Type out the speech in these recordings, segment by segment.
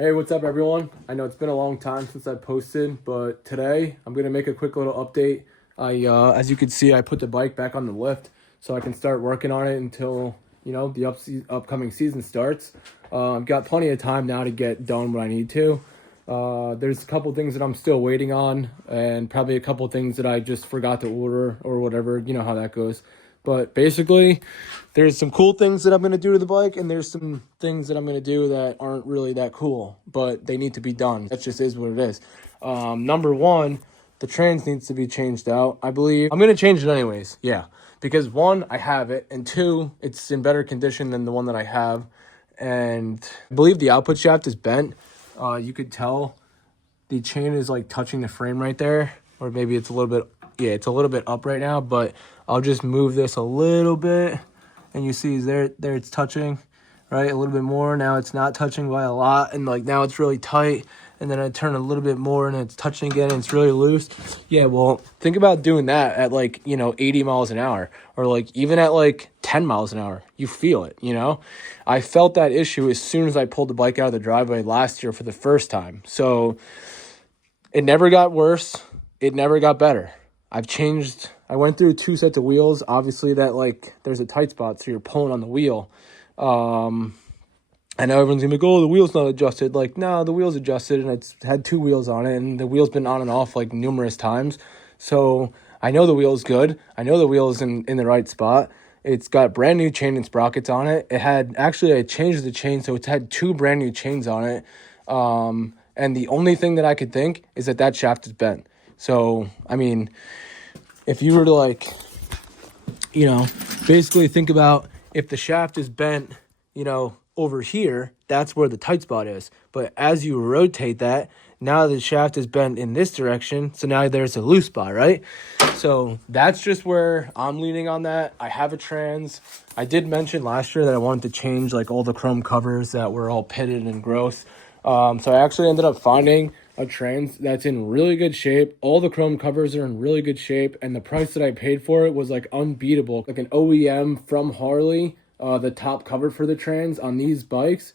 Hey, what's up, everyone? I know it's been a long time since I posted, but today I'm gonna make a quick little update. As you can see, I put the bike back on the lift so I can start working on it until the upcoming season starts. I've got plenty of time now to get done what I need to. There's a couple things that I'm still waiting on, and probably a couple things that I just forgot to order or whatever. You know how that goes. But basically, there's some cool things that I'm going to do to the bike, and there's some things that I'm going to do that aren't really that cool, but they need to be done. That just is what it is. Number one, the trans needs to be changed out, I believe. I'm going to change it anyways, yeah. Because one, I have it, and two, it's in better condition than the one that I have. And I believe the output shaft is bent. You could tell the chain is like touching the frame right there, or maybe it's a little bit, yeah, it's a little bit up right now, but I'll just move this a little bit, and you see there it's touching, right, a little bit more. Now it's not touching by a lot, and like now it's really tight, and then I turn a little bit more and it's touching again and it's really loose. Yeah, well, think about doing that at 80 miles an hour, or like even at 10 miles an hour. You feel it, I felt that issue as soon as I pulled the bike out of the driveway last year for the first time. So it never got worse, it never got better. I went through 2 sets of wheels. Obviously that there's a tight spot, so you're pulling on the wheel. I know everyone's gonna be like, oh, the wheel's not adjusted. No, the wheel's adjusted, and it's had 2 wheels on it, and the wheel's been on and off numerous times. So I know the wheel's good. I know the wheel's in the right spot. It's got brand new chain and sprockets on it. I changed the chain, so it's had 2 brand new chains on it. And the only thing that I could think is that shaft is bent. So, I mean, if you were to basically think about if the shaft is bent, over here, that's where the tight spot is. But as you rotate that, now the shaft is bent in this direction. So now there's a loose spot, right? So that's just where I'm leaning on that. I have a trans. I did mention last year that I wanted to change all the chrome covers that were all pitted and gross. So I actually ended up finding a trans that's in really good shape. All the chrome covers are in really good shape, and the price that I paid for it was unbeatable. An OEM from Harley, the top cover for the trans on these bikes,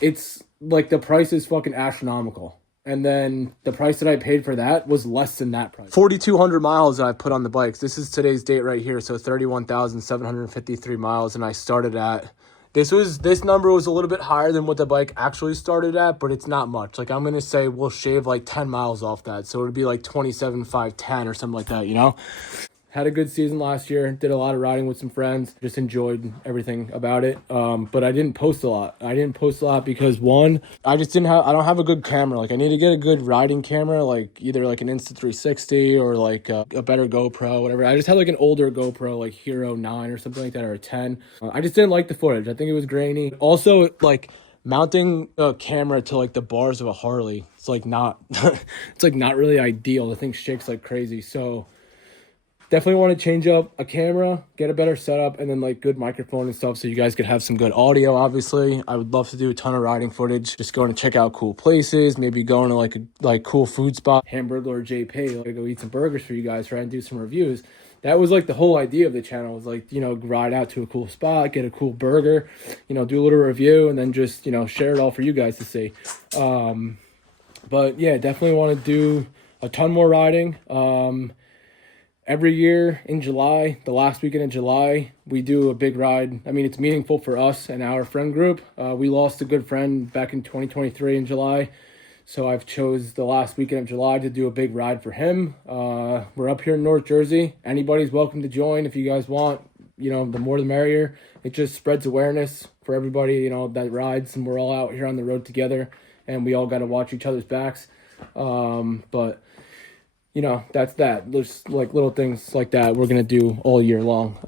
it's the price is fucking astronomical. And then the price that I paid for that was less than that price. 4,200 miles I put on the bikes. This is today's date right here, so 31,753 miles, and I started at. This number was a little bit higher than what the bike actually started at, but it's not much. I'm going to say we'll shave 10 miles off that. So it would be 27,510 or something like that, Had a good season last year. Did a lot of riding with some friends. Just enjoyed everything about it. But I didn't post a lot. Because one, I don't have a good camera. I need to get a good riding camera, either an Insta360 or a better GoPro, whatever. I just had an older GoPro, Hero 9 or something like that, or a 10. I just didn't like the footage. I think it was grainy. Also, mounting a camera to the bars of a Harley, it's not it's not really ideal. The thing shakes like crazy. So definitely want to change up a camera, get a better setup, and then good microphone and stuff so you guys could have some good audio. Obviously, I would love to do a ton of riding footage, just going to check out cool places, maybe going to a cool food spot, Hamburger or JP, go eat some burgers for you guys, right, and do some reviews. That was the whole idea of the channel was ride out to a cool spot, get a cool burger, do a little review, and then just share it all for you guys to see. But yeah, definitely want to do a ton more riding. Every year in July, the last weekend in July, we do a big ride. I mean, it's meaningful for us and our friend group. We lost a good friend back in 2023 in July. So I've chose the last weekend of July to do a big ride for him. We're up here in North Jersey. Anybody's welcome to join if you guys want. The more the merrier. It just spreads awareness for everybody, that rides. And we're all out here on the road together. And we all got to watch each other's backs. But that's that. There's little things like that we're going to do all year long.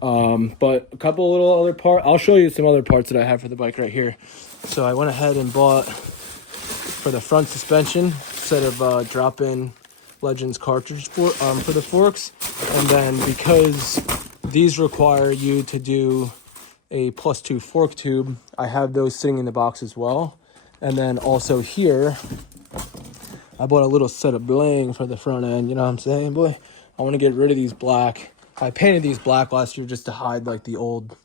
But a couple little other parts. I'll show you some other parts that I have for the bike right here. So I went ahead and bought for the front suspension, instead of drop-in Legends cartridge for the forks. And then because these require you to do a +2 fork tube, I have those sitting in the box as well. And then also here, I bought a little set of bling for the front end, you know what I'm saying, boy? I want to get rid of these black. I painted these black last year just to hide the old,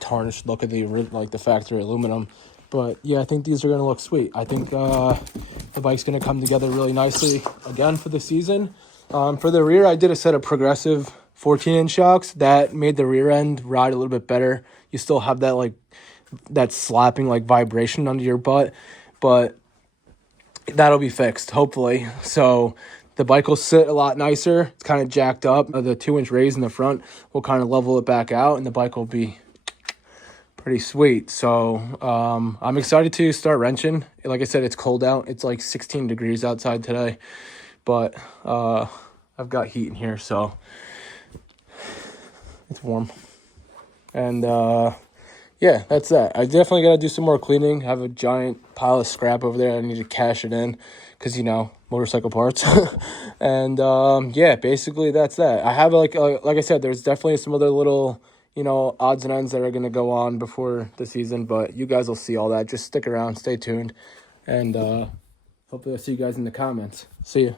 tarnished look of the factory aluminum. But yeah, I think these are going to look sweet. I think the bike's going to come together really nicely again for the season. For the rear, I did a set of progressive 14-inch shocks that made the rear end ride a little bit better. You still have that like that slapping like vibration under your butt, but that'll be fixed hopefully. So the bike will sit a lot nicer. It's kind of jacked up. The 2-inch raise in the front will kind of level it back out, and the bike will be pretty sweet. So I'm excited to start wrenching. Like I said, it's cold out. It's like 16 degrees outside today, but I've got heat in here, so it's warm. And yeah, that's that. I definitely got to do some more cleaning. I have a giant pile of scrap over there. I need to cash it in because, motorcycle parts. And yeah, basically that's that. I have like I said, there's definitely some other little, odds and ends that are going to go on before the season, but you guys will see all that. Just stick around, stay tuned, and hopefully I'll see you guys in the comments. See ya.